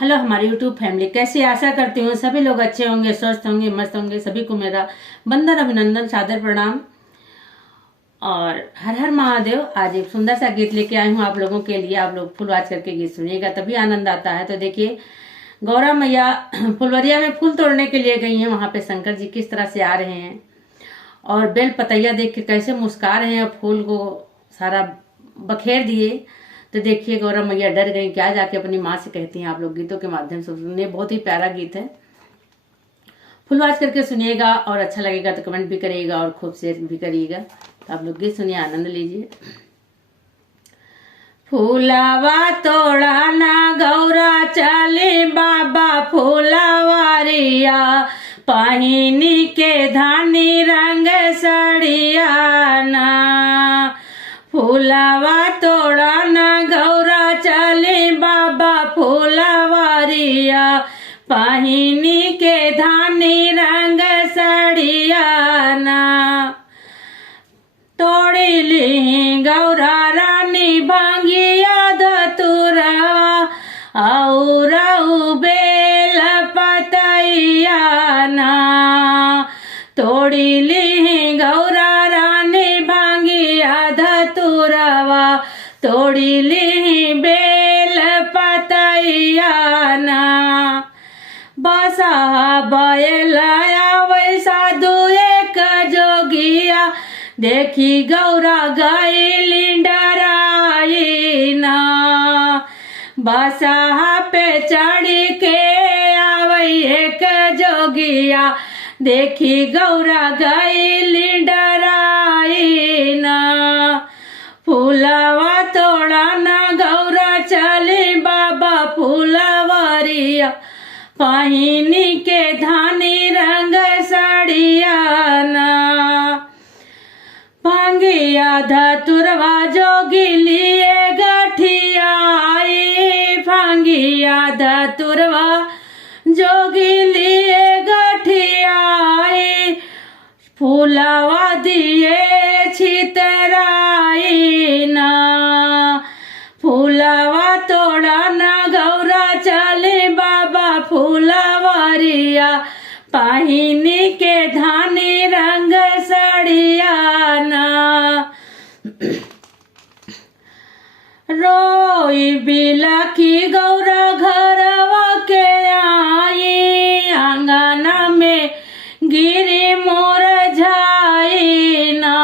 Hello हमारी YouTube family, कैसी आशा करती हूँ सभी लोग अच्छे होंगे, स्वस्थ होंगे, मस्त होंगे। सभी को मेरा वंदन, अभिनंदन, सादर प्रणाम और हर हर महादेव। आज एक सुंदर सा गीत लेके आई हूँ आप लोगों के लिए। आप लोग फुलवाच करके गीत सुनिएगा तभी आनंद आता है। तो देखिए, गौरा मैया फुलवरिया में फूल तोड़ने के लिए गई हैं। वहां पे शंकर जी किस तरह से आ रहे हैं और बेल पतैया देख के कैसे मुस्कुरा रहे हैं, फूल को सारा बखेर दिए। तो देखिए, गौरा मैया डर गई, क्या जाके अपनी माँ से कहती हैं। आप लोग गीतों के माध्यम से सुनिए, बहुत ही प्यारा गीत है। फुलवाच करके सुनिएगा और अच्छा लगेगा तो कमेंट भी करिएगा और खूब शेयर भी करिएगा। तो आप लोग गीत सुनिए, आनंद लीजिए। फूलावा तोड़ा ना गौरा चले बाबा फूलावारिया, पहिनी के धानी रंग सड़िया ना। फूलावा तोड़ा ना गौरा चले बाबा फूलावारिया, पहिनी के धानी रंग सड़िया ना। तोड़ी ली गौरा रानी भांगिया धतुरवा, औ बेल पतैया ना। तोड़ी ली गौरा रानी भांगिया धतुरवा, तोड़ी ली बेल पतैया ना। बसा बैलाया वैसा दुएक जोगिया, देखी गौरा गई डराई ना। बसा पे चढ़ के आवई एक जोगिया, देखी गौरा गई डराई ना। फूलवा तोड़ा ना गौरा चली बाबा फूलवरिया, पहिनी के धानी रंग सड़िया ना। भांगिया धतुरवा जोगी लिए गठियाई, भांगिया धतुरवा जोगी लिए गठियाई। फूलवा दिए छितराई ना। फूलवा तोड़ा ना गौरा चले बाबा फूलवरिया, पहिनी के धानी रंग सड़िया ना। रोई बिलखी गौरा घरवा के आई, आंगना में गिरी मोर झाई ना।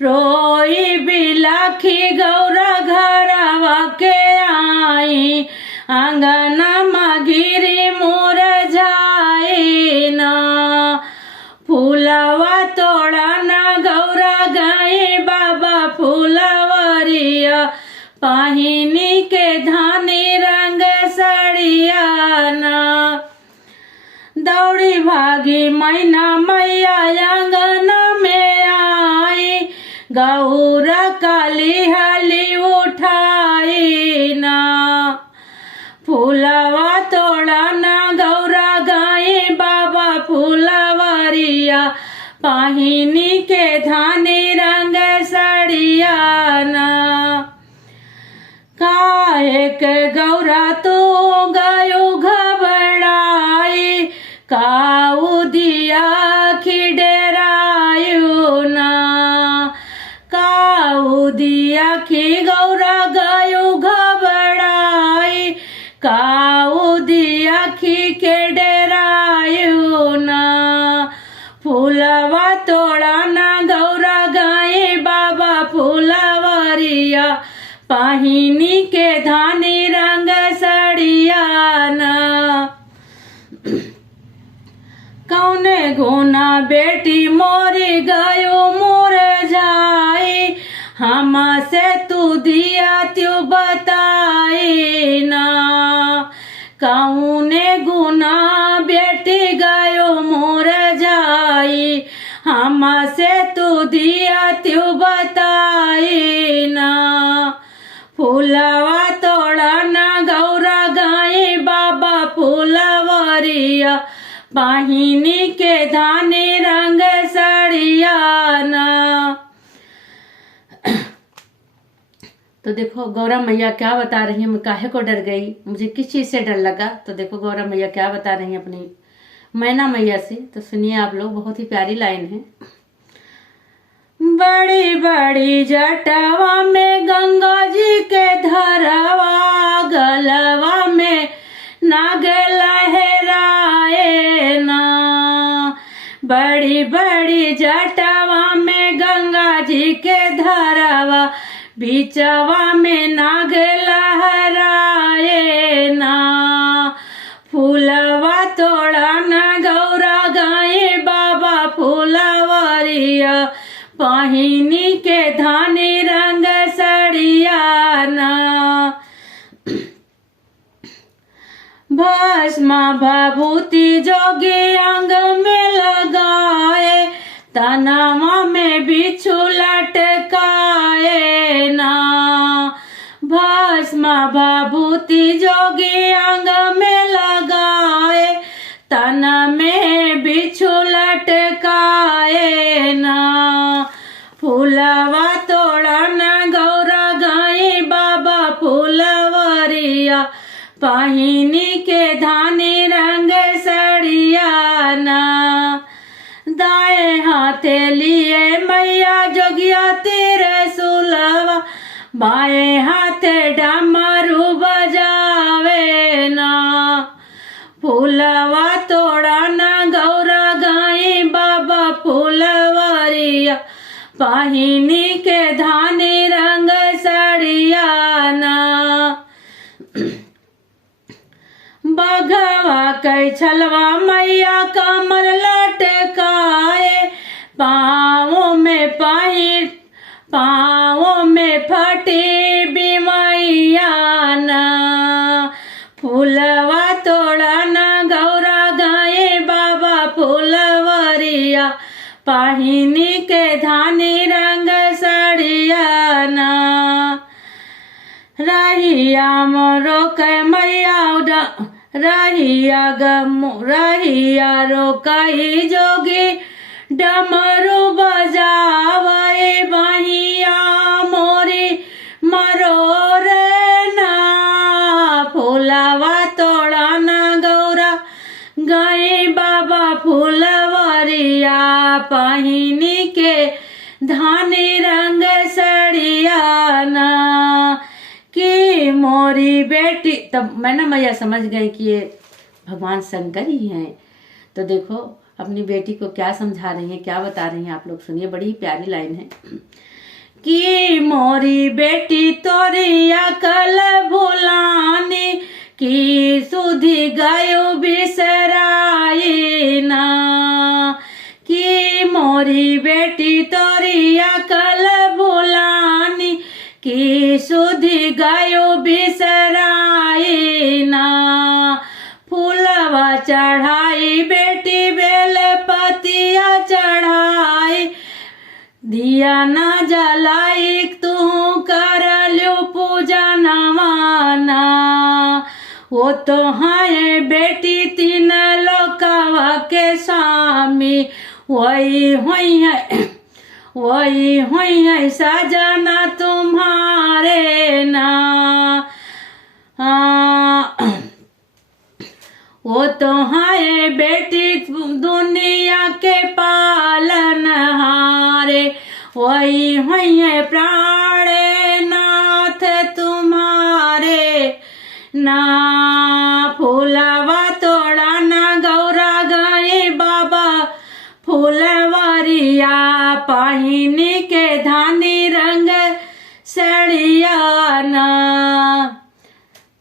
रोई बिलखी गौरा घरवा के आई, आंगना में गिरी मोर झाई ना। फूलवा तोड़ा ना गौरा गई बाबा फूलवरिया, पहिनी के धानी रंग सड़िया ना। दौड़ी भागी मैना मैया आंगना में आई, गौरा काली हाली उठाई ना। फूलवा तोड़ा ना गौरा गई बाबा फूलवरिया, पहिनी के धानी रंग सड़िया ना। काहे के गौरा तो गयो घबराई, काऊ दिया खिडरायु ना। काऊ दिया खी गौरा गयो घबराई, काऊ दिया खी के डरायु ना। फूलवा तोड़ा ना गौरा गई बाबा फूलवरिया, पहिनी के धानी रंग सड़िया ना। कौने गुना बेटी मोरी गयो मोर जाई, हम से तू दिया त्यू बताई ना। कौने गुना बेटी गयो मोर जाई, हम से तू दिया त्यू बताई ना। फूलवा तोड़ा ना गौरा गई बाबा फूलवरिया, पहिनी के धानी रंग सड़िया ना। तो देखो गौरा मैया क्या बता रही है, मैं काहे को डर गई, मुझे किस चीज से डर लगा। तो देखो गौरा मैया क्या बता रही है अपनी मैना मैया से, तो सुनिए आप लोग, बहुत ही प्यारी लाइन है। बड़ी बड़ी जटवा में गंगा जी के धरवा, गलवा में नाग लहराए ना। बड़ी बड़ी जटवा में गंगा जी के धरवा, बीचवा में नाग लहराए ना। फूलवा तोड़ा न गौरा गाये बाबा फूलवरिया, पाहिनी के धानी रंग सड़िया ना। भस्मा भभूति जोगी अंग में लगाए, तनावा में बिच्छू लटकाए ना। भस्मा भभूति जोगी अंग में लगाए, तना में बिच्छू लटकाए ना। फूलवा तोड़ा न गौरा गाई बाबा फूलवरिया, पाहिनी के धानी रंग सड़िया ना। दाएं हाथे लिए मैया जोगिया तेरे सुलवा, बाएं हाथे डमरू बजावे ना। फूलवा तोड़ा न गौरा गाई बाबा फूलवरिया, पाहिनी के धानी रंग सड़िया ना। बघवा कै छलवा मैया कमर लटकाए, पाँवों में फटी बिमैया ना। फूलवा तोड़ा न गौरा गाये बाबा फूलवरिया, पाहिनी के धानी रंग सड़िया ना। रहिया मोरो कै मैया रहिया रोकई जोगी, डमरू बजावे बहिया मोरी मरो रे ना। फूलवा तोड़ा न गौरा गई बाबा फूलवरिया, पाहिनी के धानी रंग सड़िया ना। कि मोरी बेटी, तब मैना मैया समझ गई कि ये भगवान शंकर ही हैं। तो देखो अपनी बेटी को क्या समझा रही हैं, क्या बता रही हैं, आप लोग सुनिए, बड़ी प्यारी लाइन है। कि मोरी बेटी तोरी अकल भुलानी, कि सुधी गयो बिसराई ना। कि मोरी बेटी तोरी अकल भुलानी, कि सुधी गयो बिसराई ना। फूलवा चढ़ाई बेटी बेल पतिया चढ़ाई, दिया ना जलाई तू कर लो पूजा नवाना। वो तो है बेटी तीन लोकवा के स्वामी, वही हुई है सजना तुम्हारे ना। वो तो है बेटी दुनिया के पालन हारे, वही हुई है प्राणे नाथ तुम्हारे ना। फूलवा तोड़ा न गौरा गए बाबा फूलवरिया, पाहिनी के धानी रंग सड़िया ना।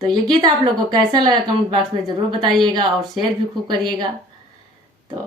तो ये गीत आप लोगों को कैसा लगा कमेंट बॉक्स में जरूर बताइएगा और शेयर भी खूब करिएगा। तो